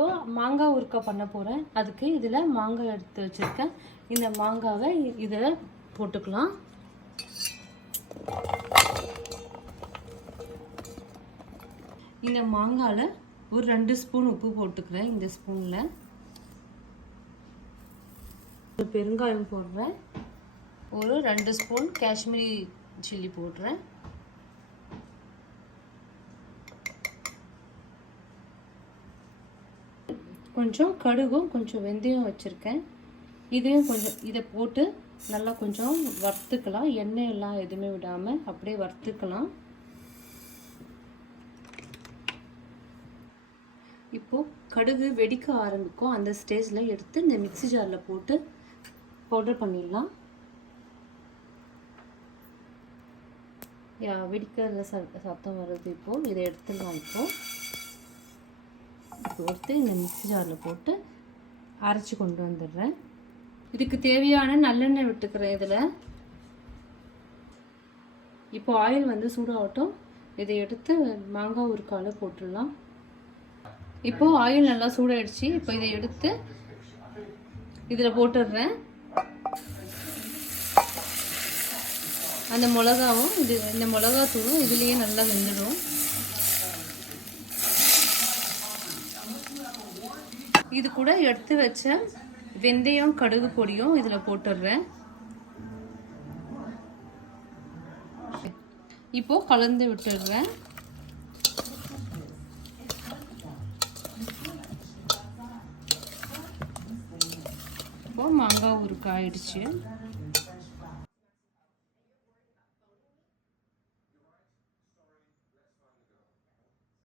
இப்போது மாங்காய் ஊறுகாய் பண்ண போகிறேன். அதுக்கு இதில் மாங்காய் எடுத்து வச்சுருக்கேன். இந்த மாங்காவை இதில் போட்டுக்கலாம். இந்த மாங்காயில் ஒரு 2 ஸ்பூன் உப்பு போட்டுக்கிறேன். இந்த ஸ்பூனில் பெருங்காயம் போடுறேன். ஒரு 2 ஸ்பூன் காஷ்மீரி சில்லி போடுறேன். கொஞ்சம் கடுகும் கொஞ்சம் வெந்தயம் வச்சுருக்கேன். இதையும் கொஞ்சம் இதை போட்டு நல்லா கொஞ்சம் வறுத்துக்கலாம். எண்ணெய் எல்லாம் எதுவுமே விடாமல் அப்படியே வறுத்துக்கலாம். இப்போது கடுகு வெடிக்க ஆரம்பிக்கும். அந்த ஸ்டேஜில் எடுத்து இந்த மிக்ஸி ஜாரில் போட்டு பவுடர் பண்ணிடலாம். வெடிக்கிற சத்தம் வருது. இப்போது இதை எடுத்துடலாம். இப்போ எடுத்து இந்த மிக்ஸி ஜாரில் போட்டு அரைச்சி கொண்டு வந்துடுறேன். இதுக்கு தேவையான நல்லெண்ணெய் விட்டுக்கிறேன். இதில் இப்போ ஆயில் வந்து சூடாகட்டும். இதை எடுத்து மாங்காய் ஊறுகாயில் போட்டுடலாம். இப்போது ஆயில் நல்லா சூடாயிடுச்சு. இப்போ இதை எடுத்து இதில் போட்டுடுறேன். அந்த மிளகாவும் இந்த மிளகாத்தூளும் இதுலேயே நல்லா வெந்துடும். இது கூட எடுத்து வச்ச வெந்தயம் கடுகு பொடியும் இதில் போட்டுடுறேன். இப்போது கலந்து விட்டுடுறேன். இப்போது மாங்காய் ஊறுகாய் ஆயிடுச்சு.